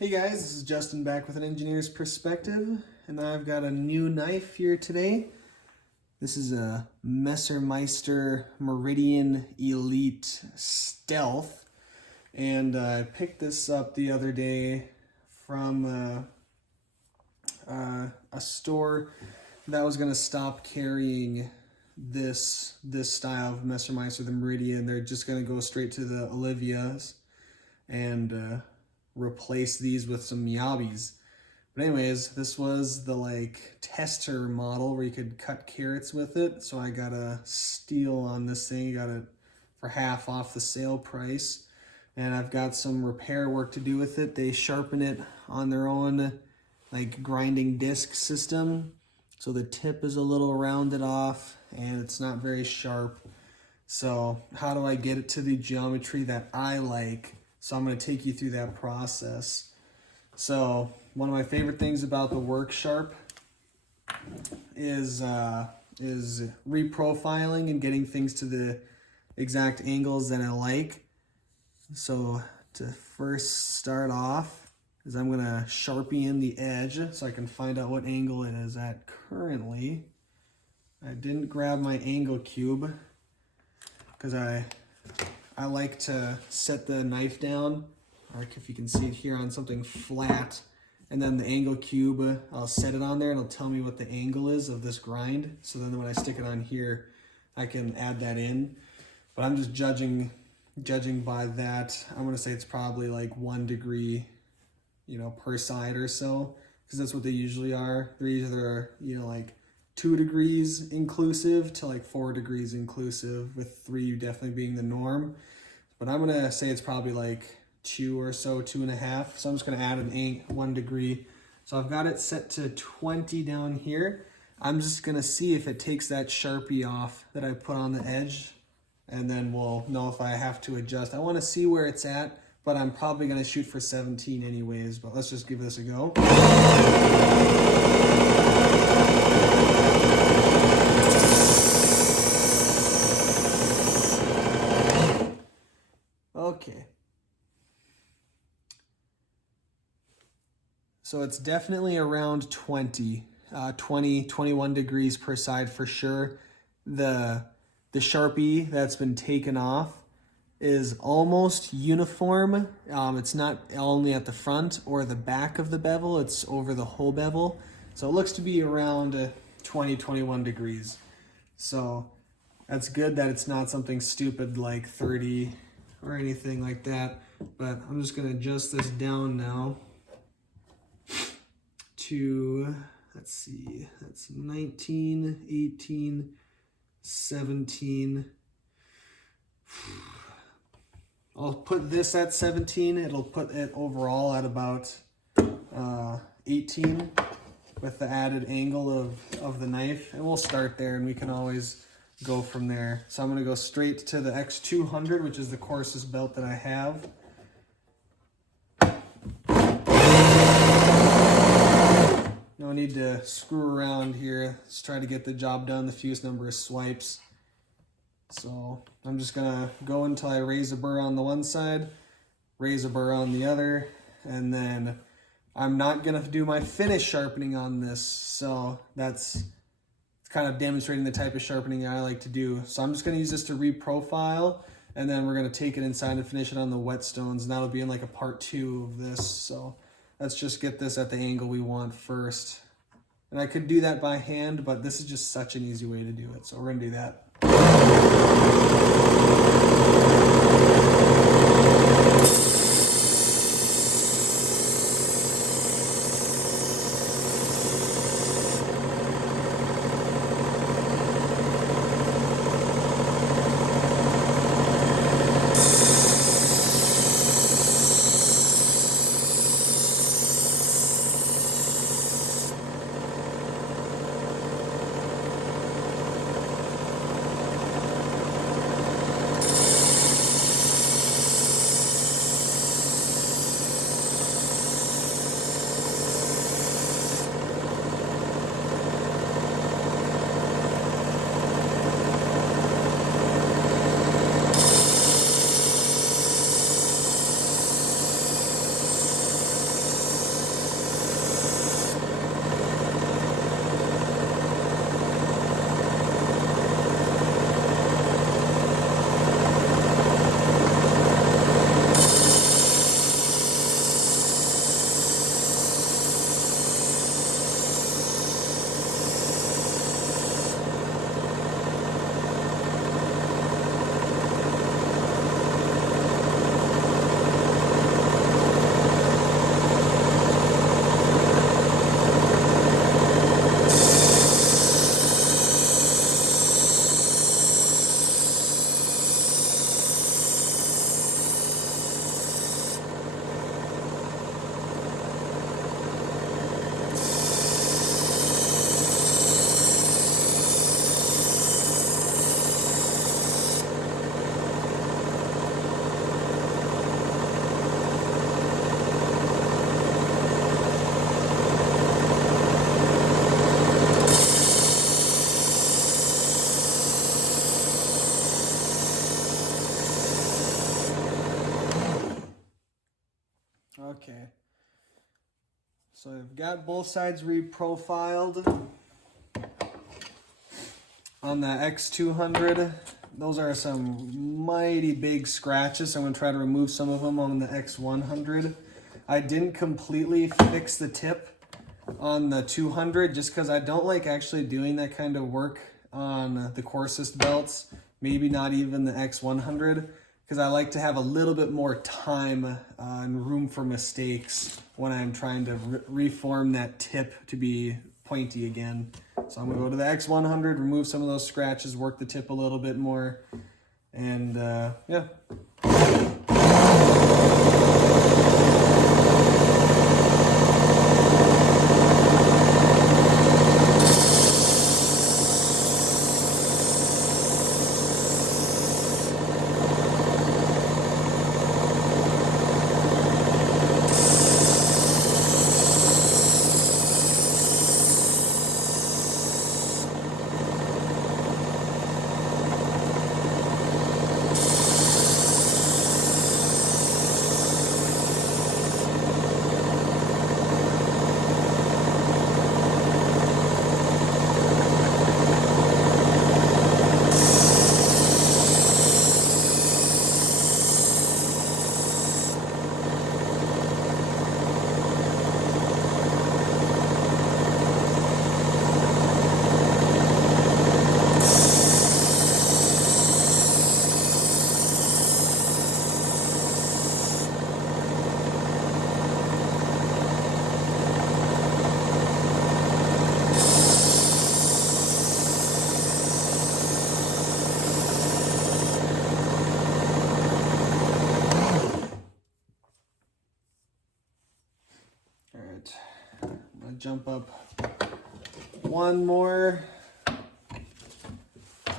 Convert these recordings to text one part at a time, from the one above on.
Hey guys, this is Justin back with an engineer's perspective, and I've got a new knife here today. This is a Messermeister Meridian Elite Stealth, and I picked this up the other day from a store that was going to stop carrying this style of Messermeister, the Meridian. They're just going to go straight to the Olivias and replace these with some Miyabis. But anyways, this was the tester model where you could cut carrots with it. So I got a steal on this thing. Got it for half off the sale price. And I've got some repair work to do with it. They sharpen it on their own grinding disc system. So the tip is a little rounded off and it's not very sharp. So how do I get it to the geometry that I like? So I'm going to take you through that process. So one of my favorite things about the WorkSharp is reprofiling and getting things to the exact angles that I like. So to first start off is I'm going to Sharpie in the edge so I can find out what angle it is at currently. I didn't grab my angle cube because I like to set the knife down, or if you can see it here, on something flat, and then the angle cube, I'll set it on there and it'll tell me what the angle is of this grind. So then when I stick it on here, I can add that in. But I'm just judging by that. I'm gonna say it's probably like 1 degree, per side or so, because that's what they usually are. They're either, 2 degrees inclusive to 4 degrees inclusive, with 3 definitely being the norm. But I'm gonna say it's probably 2 or so, 2.5. So I'm just gonna add an 1 degree. So I've got it set to 20 down here. I'm just gonna see if it takes that Sharpie off that I put on the edge, and then we'll know if I have to adjust. I wanna see where it's at, but I'm probably gonna shoot for 17 anyways, but let's just give this a go. Okay. So it's definitely around 20, 21 degrees per side for sure. The Sharpie that's been taken off is almost uniform. It's not only at the front or the back of the bevel, it's over the whole bevel. So it looks to be around 20, 21 degrees. So that's good that it's not something stupid like 30 or anything like that. But I'm just gonna adjust this down now to, let's see, that's 19, 18, 17. I'll put this at 17. It'll put it overall at about 18 with the added angle of the knife. And we'll start there and we can always go from there. So I'm gonna go straight to the X200, which is the coarsest belt that I have. No need to screw around here. Let's try to get the job done the fewest number of swipes. So I'm just gonna go until I raise a burr on the one side, raise a burr on the other, and then I'm not gonna do my finish sharpening on this. So that's kind of demonstrating the type of sharpening I like to do. So I'm just gonna use this to reprofile, and then we're gonna take it inside and finish it on the whetstones, and that'll be in a part 2 of this. So let's just get this at the angle we want first. And I could do that by hand, but this is just such an easy way to do it. So we're gonna do that. Okay. So I've got both sides reprofiled on the X200. Those are some mighty big scratches. So I'm going to try to remove some of them on the X100. I didn't completely fix the tip on the 200 just because I don't like actually doing that kind of work on the coarsest belts. Maybe not even the X100, because I like to have a little bit more time and room for mistakes when I'm trying to reform that tip to be pointy again. So I'm going to go to the X100, remove some of those scratches, work the tip a little bit more, and yeah. Jump up one more,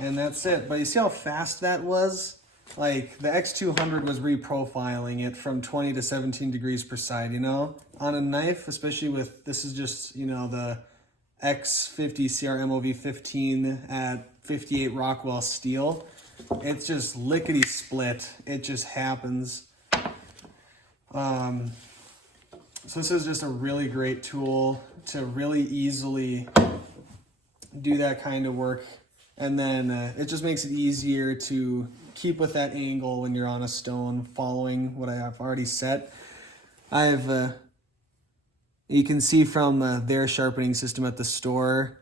and that's it. But you see how fast that was? Like, the X200 was reprofiling it from 20 to 17 degrees per side, you know? On a knife, especially with, this is just, you know, the X50 CR MOV15 at 58 Rockwell steel. It's just lickety split. It just happens. So this is just a really great tool to really easily do that kind of work. And then it just makes it easier to keep with that angle when you're on a stone following what I have already set. You can see from their sharpening system at the store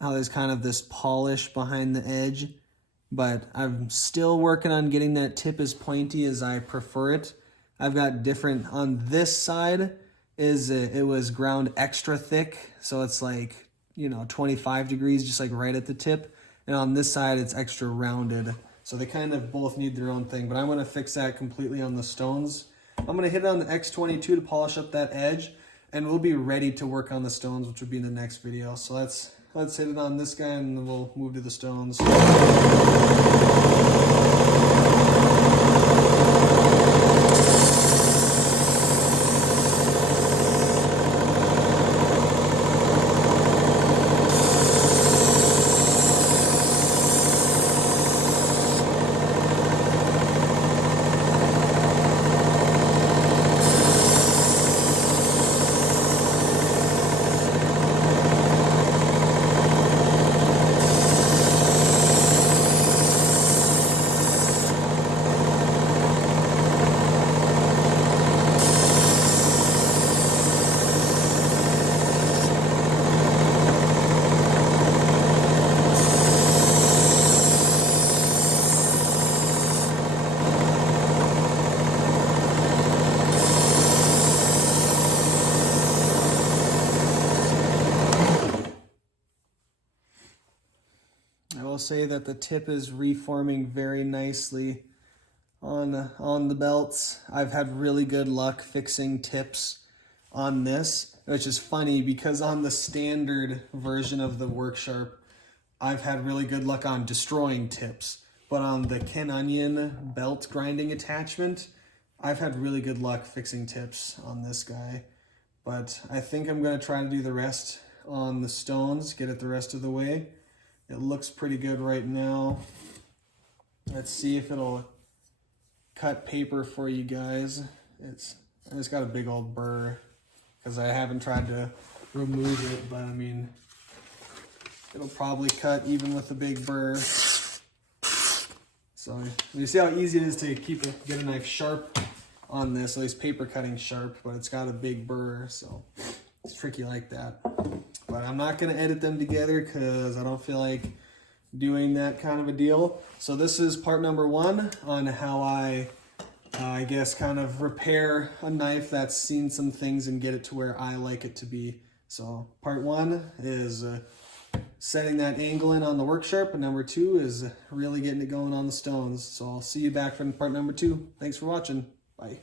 how there's kind of this polish behind the edge, but I'm still working on getting that tip as pointy as I prefer it. I've got different, on this side, it was ground extra thick, so it's like, you know, 25 degrees, just like right at the tip. And on this side, it's extra rounded. So they kind of both need their own thing, but I'm gonna fix that completely on the stones. I'm gonna hit it on the X22 to polish up that edge, and we'll be ready to work on the stones, which will be in the next video. So let's hit it on this guy, and then we'll move to the stones. Say that the tip is reforming very nicely on the belts. I've had really good luck fixing tips on this, which is funny because on the standard version of the Worksharp, I've had really good luck on destroying tips. But on the Ken Onion belt grinding attachment, I've had really good luck fixing tips on this guy. But I think I'm going to try to do the rest on the stones, get it the rest of the way. It looks pretty good right now. Let's see if it'll cut paper for you guys. And it's got a big old burr because I haven't tried to remove it, but I mean, it'll probably cut even with the big burr. So you see how easy it is to get a knife sharp on this, at least paper cutting sharp, but it's got a big burr, so it's tricky like that. But I'm not gonna edit them together because I don't feel like doing that kind of a deal. So this is part number 1 on how I guess kind of repair a knife that's seen some things and get it to where I like it to be. So part 1 is setting that angle in on the work sharp, and number 2 is really getting it going on the stones. So I'll see you back for part number 2. Thanks for watching. Bye.